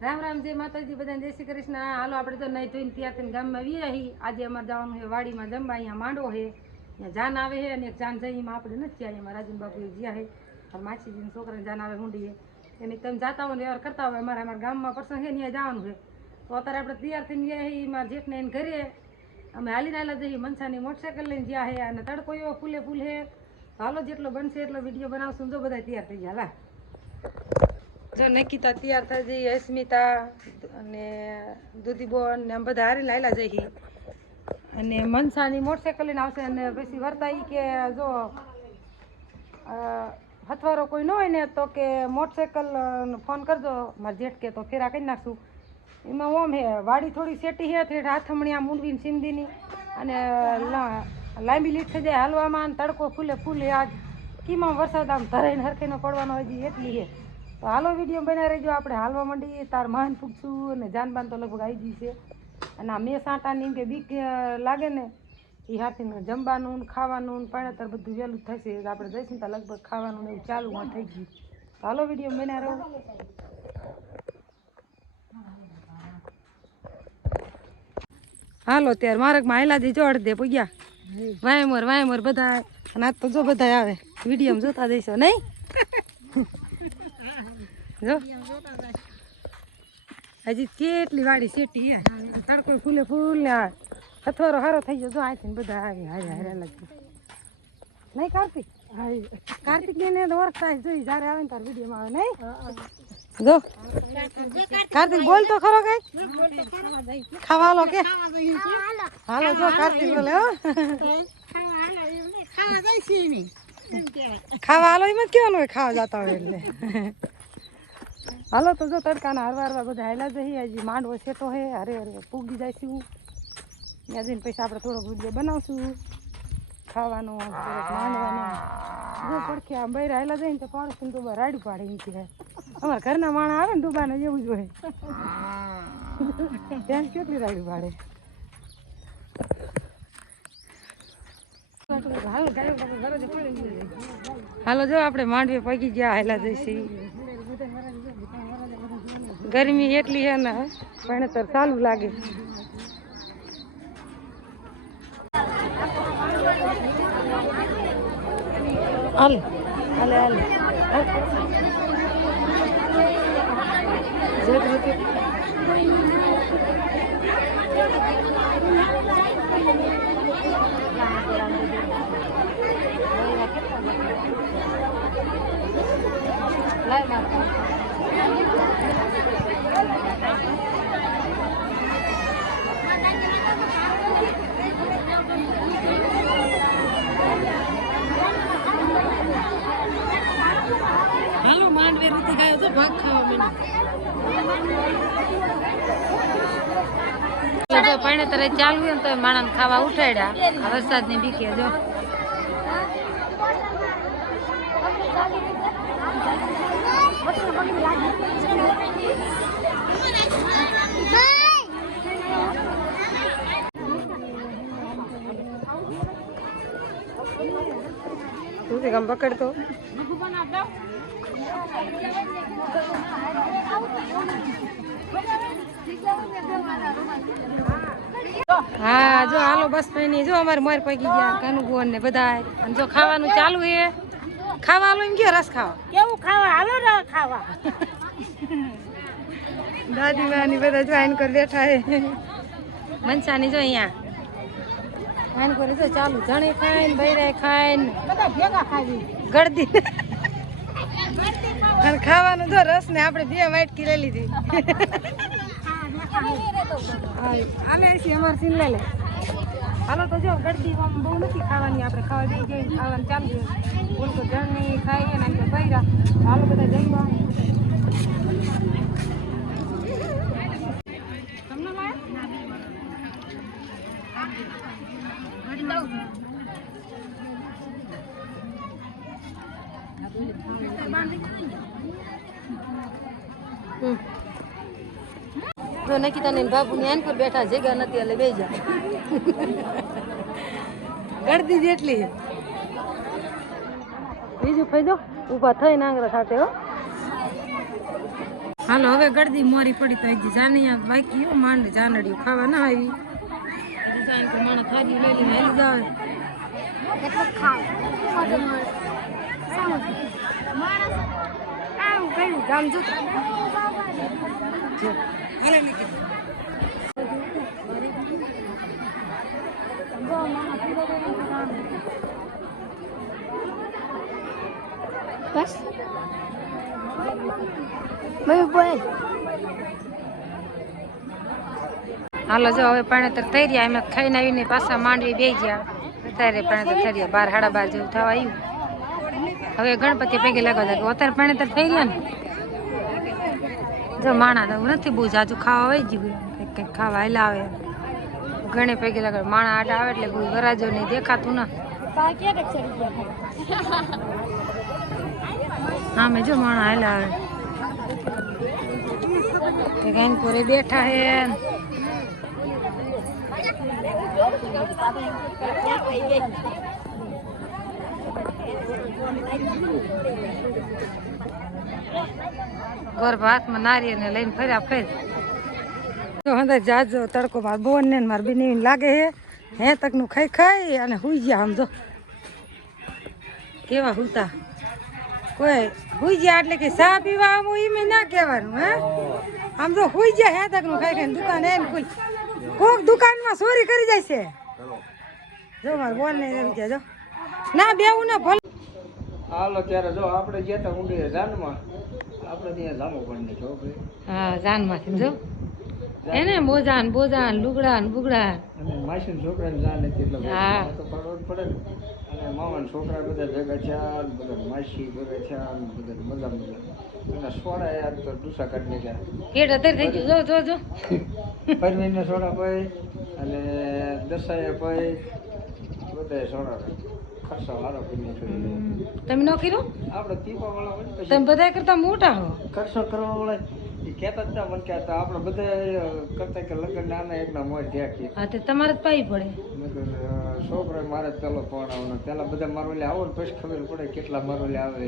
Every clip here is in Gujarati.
રામ રામ જય માતાજી બધાને જય શ્રી કૃષ્ણ। હાલો આપણે તો નહીં ધોઈને તૈયાર થઈને ગામમાં વી રહી। આજે અમારે જવાનું છે વાડીમાં જમવા। અહીંયા માંડવો છે, અહીંયા જાન આવે છે અને એક જાન જઈમાં આપણે નથી જ્યાં એમાં રાજન બાપુ જ્યાં છે અને માસીજીના છોકરાને જાન આવે હુંડીએ એની તમે જાતા હોય વ્યવહાર કરતા હોય। અમારા ગામમાં પ્રસંગ છે ત્યાં જવાનું છે તો અત્યારે આપણે તૈયાર થઈને ગયા છીએ મારા જેઠને એને ઘરે અમે હાલીને હાલા જઈએ। મનસાની મોટરસાઇકલ લઈને જ્યાં છે અને તડકો એવો ફૂલે ફૂલ છે। હાલો જેટલો બનશે એટલો વિડીયો બનાવશું। જો બધા તૈયાર થઈ ગયા। જો નિકિતા તૈયાર થઈ જઈ, અસ્મિતા અને દૂધીબોન ને આમ બધા હારીને લાયલા જઈ અને મનસાની મોટરસાઇકલ લઈને આવશે અને પછી વર્તાઈ કે જો હથવારો કોઈ ન હોય ને તો કે મોટરસાઇકલ ફોન કરજો મારા જેઠ કે તો ફેરા કરી નાખશું। એમાં ઓમ હે વાડી થોડી સેટી હે થેઠ હાથમણી આમ ઊંડવીને સિંધીની અને લાંબી લીટ થઈ જાય હાલવામાં તડકો ફૂલે ફૂલે આજ કીમાં વરસાદ આમ ધરાઈને હરખેનો પડવાનો હજી એટલી છે તો હાલો વિડીયો બનાવી રહેજો। આપણે હાલવા માંડીએ તાર મહાન ફૂગશું અને જાનબાન તો લગભગ આવી ગઈ છે અને આ મેં સાંટાની કે બીક લાગે ને એ હાથીને જમવાનું ખાવાનું પાણીતર બધું વહેલું થશે આપણે જઈશું તો લગભગ ખાવાનું ને એવું ચાલુ થઈ ગયું તો હાલો વિડીયો બનાવી રહ્યો। હાલો ત્યારે માર્ગમાં હાયલાજી જો અડધે પૂગ્યા વાયમર બધા અને આજ તો જો બધા આવે વિડીયો જોતા જઈશો નહીં જો હજી કેટલી વાડી શેટી હે તડકો ફૂલે ફૂલ ને અથવારો હારો થઈ ગયો જો આથી બધા આવી હારે હારે લાગી નહીં કાર્તિક ને ઓળખતા જોઈ જયારે આવે ને તાર વિડીયોમાં આવે નહીં જો કાર્તિક બોલ તો ખરો કઈ ખાવા હાલો કે હાલો જો કાર્તિક બોલે હો ખાવા હાલો એમાં કેવાનું હોય ખાવા જતા હોય એટલે હાલો તો જો તડકાના હરવા બધા હાયલા જઈએ હજી માંડવો સેટો હે હરે પૂગી જઈશું ત્યાં જઈને પછી આપણે થોડોક વિડીયો બનાવશું ખાવાનું માંડવાનું જો પડખે આ બૈરા હાયલા જઈને તો પાડોશી ડૂબા રાડું પાડે એમ કે અમારા ઘરના માણા આવે ને ડૂબાને એવું જ હોય ત્યાં કેટલી રાડું પાડે હાલો જો આપણે માંડવે પગી ગયા હાયલા જઈશી ગરમી એટલી છે ને ભણતર ચાલુ લાગે હાલે હાલે હાલે હાલો માંડવે રીતે ગાયો તો ભાગ ખાવા મને પાણી તરે ચાલુ હોય ને તો માણસ ખાવા ઉઠાડ્યા વરસાદ ની બીકે જો તું કામ પકડતો હા જો હાલો બસ પૈની જો અમારે મોર પગી ગયા કાનુભુવન ને બધા અને જો ખાવાનું ચાલુ હે ખાવા હાલો એમ ગયો રસ ખાવા કેવું ખાવા હાલો ના ખાવા દાદી માની બધા જો આઈન કર બેઠા હે મનસાની જો અહીંયા આઈન કરે જો ચાલુ જણે ખાય ને બૈરાય ખાય ને બધા ભેગા ખાવી ગળદી અને ખાવાનું જો રસ ને આપણે બે વાટકી લઈ લીધી આલે છે અમાર સીન લે હાલો તો જો ગળદી બહુ નથી ખાવાની આપણે ખાવા દઈ જઈએ ખાવાનું ચાલુ છે બોલ તો જણની ખાઈએ ને આપણે બૈરા હાલો બધા જમવા તમને જો નિકિતા ને બાબુ ની આન પર બેઠા જગ્યા નથી એટલે બે જા ગળદી જેટલી બીજું ખાઈ દો ઊભા થઈને આંગળા ખાતે હો હાલો હવે ગળદી મોરી પડી તો હજી જાનિયા બાકી હો માંડ જાનડીયું ખાવા ના આવી જાન તો માણસ થાળી લઈ લઈને હેલી જાવે કેટલો ખાવ માણસ આમ કઈ ગામ જો હાલે નીકળ બસ મેં બોલ હાલો જો હવે પાણી થઈ રહ્યા એમ ખાઈને આવીને પાછા માંડવી બે ગયા અત્યારે પાણી થઈ રહ્યા 12 સાડા 12 જેવું થવા આવ્યું હવે ગણપતિ પગે લાગવા જાય અત્યારે પાણી થઈ રહ્યા ને જો માણા તો નથી બહુ જાજુ ખાવા આવી ગયું કંઈક ખાવા હાલા આવે ઘણે પગે લાગે માણા આડા આવે એટલે બહુ વરાજો નહીં દેખાતું ના હા મેં જો માણા હાલા આવે કઈ કોરે બેઠા હે ગોરબા હાથમાં નારિયેળ લઈને ફર્યા ફેર અંદર જાજો તડકો માર બોન ને માર બીની લાગે હે તક નું ખાઈ ખાઈ અને હુઈ ગયા આમ જો કેવા હુતા કોઈ હુઈ ગયા એટલે કે ચા પીવા આમ ઈ ના કહેવાનું હે આમ તો હુઈ ગયા હે તક નું ખાઈ ખાઈ દુકાન હે ને ખુલ કોક દુકાનમાં ચોરી કરી જાય છે જો માર બોન ને એમ કે જો ના બેવું ના ભલે હાલો ત્યારે જો આપણે ગયા તા ઊંડી જાનમાં આપણે ત્યાં જામો પણ જો ભાઈ હા જાનમાંથી જો એને બોજાન બોજાન લુગડા ને બુગડા અને માસીન છોકરાને જાન હતી એટલે હા. તો પડવું પડે ને અને મામાના છોકરા બધા ભેગા થયા ને બધા માસી ભેગા થયા ને બધા મજા એના સોડા યાર તો ડૂસા કાઢી નાખ્યા કેટ અત્યારે થઈ ગયું જો જો જો પરવીનને સોડા પાઈ અને દસાએ પાઈ બધાએ સોડા ખર્ચો સારો કરી નાખ્યો તમે ન કર્યો આપણે પીવા વાળા હોય ને તમે પછી બધા કરતા મોટા હો ખર્ચો કરવા વાળા એ કહેતા જ ના મને કહેતા આપણે બધા કરતા કે લગ્ન નાના એકના મોજ ધ્યાકી હા તે તમારે જ પાઈ પડે છોકરો મારે જ પેલો ફોન આવવાનો પેલા બધા મારો લે આવો ને પછી ખબર પડે કેટલા મારો લે આવે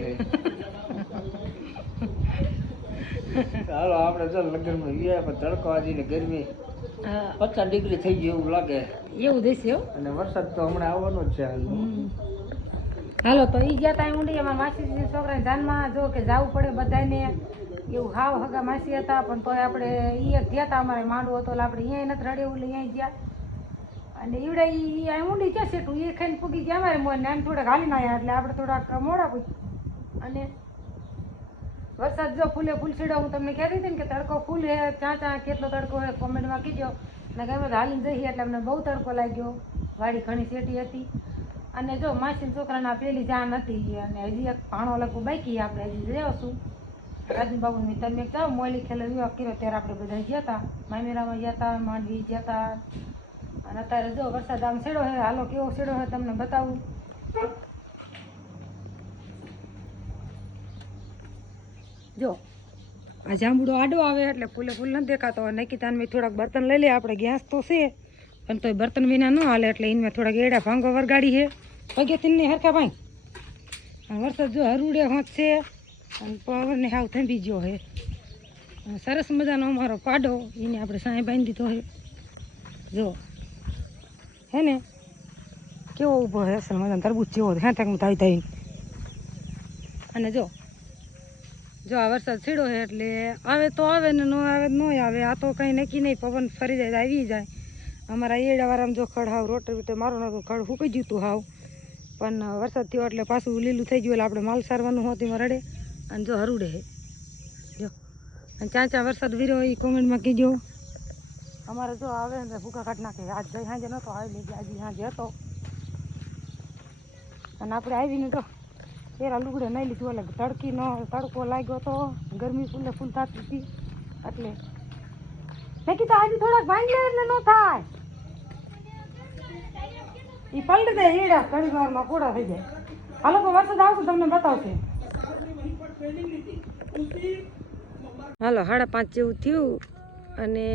હાલો આપણે ચાલ લગ્નમાં ગયા પણ તડકો આજે ને ગરમી હા 50 ડિગ્રી થઈ ગયું એવું લાગે એવું દેશે હો અને વરસાદ તો હમણાં આવવાનો જ છે હાલ હાલો તો ઈ ગયા તા ઊંડી અમારા માસી છોકરાને જાનમાં જો કે જવું પડે બધાને એવું હાવ હગા માસી હતા પણ તોય આપણે ઈ એક ગયા તા અમારે માંડવો હતો એટલે આપણે અહીંયા નથી રડે એવું અહીંયા ગયા અને ઈવડે ઈ આ ઊંડી ક્યાં સેટું એ ખાઈને પૂગી ગયા અમારે મોને આમ થોડાક હાલીને આવ્યા એટલે આપણે થોડાક મોડા પૂછ્યું અને વરસાદ જો ફૂલે ફૂલ છેડો હું તમને કહેતી હતી ને કે તડકો ફૂલ હે ચા કેટલો તડકો હે કોમેન્ટમાં કીધો ને ગમે તો હાલીને જઈએ એટલે અમને બહુ તડકો લાગ્યો વાડી ઘણી સેટી હતી અને જો માસીના છોકરાના પેલી જાન હતી અને હજી એક ભાણો લગભગ બાકી આપણે હજી રહેશું રાજુબાબુની તમે જાઓ મોલી ખેલો વિવાહ કર્યો ત્યારે આપણે બધા ગયા હતા મામેરામાં ગયા હતા માંડવી ગયા હતા અને અત્યારે જો વરસાદ આમ છેડો હે હાલો કેવો છેડો હે તમને બતાવું જો આ જાંબુડો આડો આવે એટલે ફૂલે ફૂલ નથી દેખાતો નકીતાન મેં થોડાક બર્તન લઈ લે આપણે ગેસ તો છે પણ તોય બર્તન વિના ન હાલે એટલે એમાં થોડાક એડા ભાંગો વરગાડી છે પગેથી ને હરખા ભાઈ વરસાદ જો હરુડે હોત છે અને પવનને હાવ થંભી ગયો છે સરસ મજાનો અમારો પાડો એને આપણે સાંય બાંધી દીધો છે જો હે ને કેવો ઊભો છે અસલ મજાનો તરબૂચ જેવો હે તકનું થાય થાય અને જો આ વરસાદ છેડો છે એટલે આવે તો આવે ને ન આવે ન આવે આ તો કંઈ નક્કી નહીં પવન ફરી જાય તો આવી જાય અમારા એડાવાળામાં જો ખડ હાવ રોટર તો મારું નતું ખડ ફૂકી ગયું હતું હાવ પણ વરસાદ થયો એટલે પાછું લીલું થઈ ગયું એટલે આપણે માલ સારવાનું હોત એમાં રડે અને જો હરુડે છે જો અને ચા વરસાદ વીર્યો એ કોમેન્ટમાં કીધો અમારે જો આવે ને ભૂકા કાઢ નાખે આજ જઈ સાંજે નહોતો આવી લેજે આજે સાંજે હતો અને આપણે આવીને તો પેલા લુગડે નહીં લીધું એટલે તડકીનો તડકો લાગ્યો તો ગરમી ફૂલે ફૂલ થતી હતી એટલે મેં કીધું આજે થોડાક ભાંગી લે એટલે ન થાય એ પલટી દે એડા ઘણી વારમાં પૂરા થઈ જાય હાલો તો વરસાદ આવશે તમને બતાવશે હાલો 5:30 જેવું થયું અને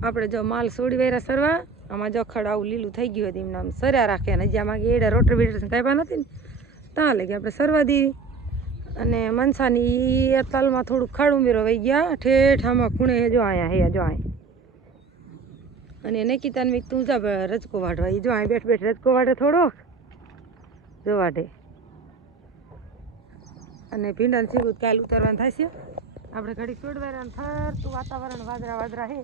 આપણે જો માલ છોડી વાયરા સરવા આમાં જો ખડ આવું લીલું થઈ ગયું હતું એમને આમ સર્યા રાખે અને હજી આમાં એડા રોટર બીટર કાપ્યા નથી ને ત્યાં લઈ ગયા આપણે સરવા દેવી અને મનસાની તલમાં થોડુંક ખાડું મેરો વહી ગયા ઠેઠ આમાં ખૂણે જો અહીંયા હે જો અહીંયા અને નકીતાને મેં તું જા રજકો વાઢવા એ જો અહીં બેઠ બેઠ રજકો વાઢે થોડોક જો વાઢે અને ભીંડાને સીગું કાલ ઉતારવાનું થાય છે આપણે ઘડી છોડવાના થરતું વાતાવરણ વાદરા વાદરા હે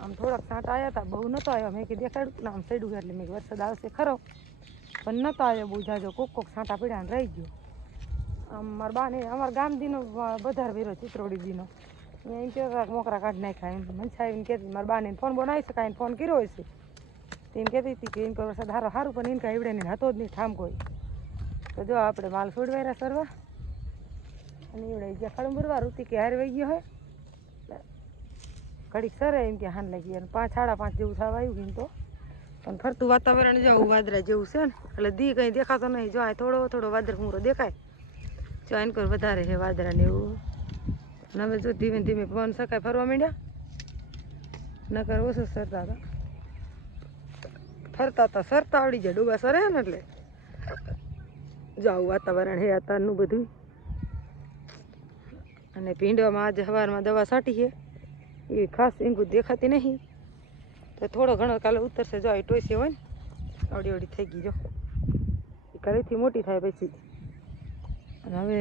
આમ થોડાક છાંટા આવ્યા હતા બહુ નહોતો આવ્યો મેં કે દેખાડું ને આમ ચડ્યું એટલે મેં વરસાદ આવશે ખરો પણ નહોતો આવ્યો બહુ જાજો કોક છાંટા પીડા રહી ગયો આમ મારા બાને અમારા ગામ દીનો વધારે વેરો ચિત્રોડી દીનો એમ કે મોકરા કાઢી નાખ્યા એમ મનસા એમ કહેતી મારા બાને ફોન બનાવી શકાય એને ફોન કર્યો હશે તો એમ કહેતી હતી કે એમ કોઈ વરસાદ સારું પણ એને કાંઈ એવડે નહીં હતો જ નહીં ઠામ કોઈ તો જો આપણે માલ છોડવાયરા સરવા અને એવડે ગયા ખડું ભરવા ઋતિ કે હાર વહી ગયો હોય ઘડીક સરે એમ કે હાન લાગી અને 5 સાડા 5 જેવું થવા આવ્યું એમ તો પણ ફરતું વાતાવરણ જવું વાદરા જેવું છે ને એટલે દી કંઈ દેખાતો નહીં જો આ થોડો થોડો વાદળ ખૂમરો દેખાય જો આને કોઈ વધારે છે વાદરા ને એવું અને હવે જો ધીમે ધીમે પવન શકાય ફરવા માંડ્યા નકર ઓછું સરતા હતા ફરતા હતા સરતા આવડી જાય ડૂબા સરે ને એટલે જો આવું વાતાવરણ છે અત્યારનું બધું અને ભીંડવામાં આજે સવારમાં દવા છાંટી છે એ ખાસ ઈંગું દેખાતી નહીં તો થોડો ઘણો કાલે ઉતરશે જો એ ટોયસી હોય ને અવડી અવડી થઈ ગઈ જો એ ઘરેથી મોટી થાય પછી અને હવે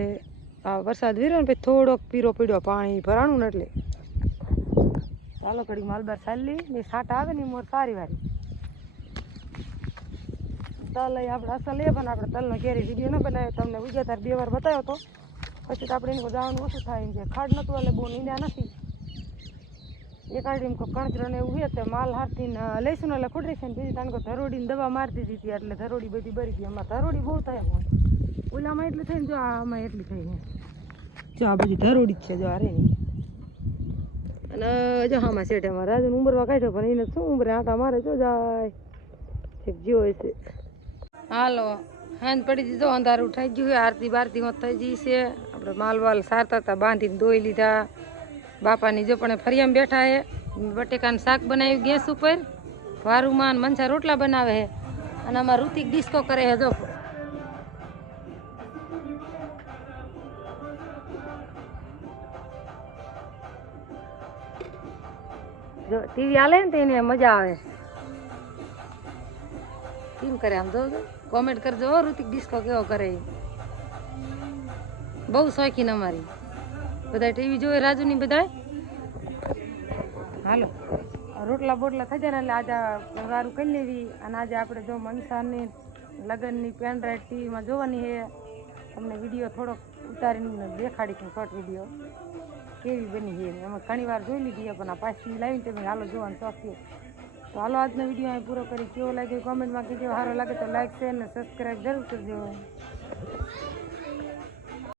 આ વરસાદ વીર્યો ને પછી થોડોક પીરો પીડ્યો પાણી ભરાણું ને એટલે ચાલો ઘડી માલબાર ચાલી ને છાંટા આવે ને મોર સારી વારી તલ આપણે અસલ લે પણ આપણે તલનો ઘેરી વિડીયો ન બનાવ્યો તમને વિગતવાર 2 વાર બતાવ્યો હતો પછી તો આપણે એને જવાનું ઓછું થાય એમ છે ખાડ નહોતું એટલે બહુ નીંદ્યા નથી એક આડીમ કોઈ કણચરો ને એવું છે તો માલ હારતીને લઈશું એટલે ખુડરી છે ને બીજી તાને કોઈ ધરોડીને દવા મારતી હતી એટલે ધરોડી બધી બરી ગઈ અમારે ધરોડી બહુ થાય પણ ઓલામાં એટલી થઈને જો આમાં એટલી થઈ ને જો આ બધી ધરોડી જ છે જો હારે નહીં અને જો આમાં શેઠે અમારે રાજુને ઉંબરવા કાઢ્યો પણ એને શું ઉંબરે આટા મારે જો જાય ઠીક જેવો છે હાલો હાંજ પડી દીધો અંધારું થઈ ગયું આરતી બારતી હોત થઈ ગઈ છે આપણે માલ વાલ સારતા હતા બાંધીને ધોઈ લીધા બાપાની જો પણ ફરિયામાં બેઠા હે બટેકાનું શાક બનાવ્યું ગેસ ઉપર વારુમાં મનસા રોટલા બનાવે છે અને અમારે ઋતિક ડિસ્કો કરે છે જો ટીવી હાલે ને તો એને મજા આવે કેમ કરે આમ જો કોમેન્ટ કરજો ઋતિક ડિસ્કો કેવો કરે બહુ શોખીન અમારી બધા ટીવી જોવે રાજુની બધા હાલો રોટલા બોટલા થઈ જાય ને એટલે આજે વારું કરી લેવી અને આજે આપણે જો મનસાની લગ્નની પેન ડ્રાઈવ ટીવીમાં જોવાની છે તમને વિડીયો થોડોક ઉતારીને દેખાડીશું શોર્ટ વિડીયો કેવી બની છે એમાં ઘણી વાર જોઈ લીધી પણ આ પાછી લાવીને તમે હાલો જોવાનું શોખ છે તો હાલો આજનો વિડીયો અહીં પૂરો કરી કેવો લાગ્યો કોમેન્ટમાં કહેજો સારો લાગે તો લાઈક શેર અને સબસ્ક્રાઈબ જરૂર કરજો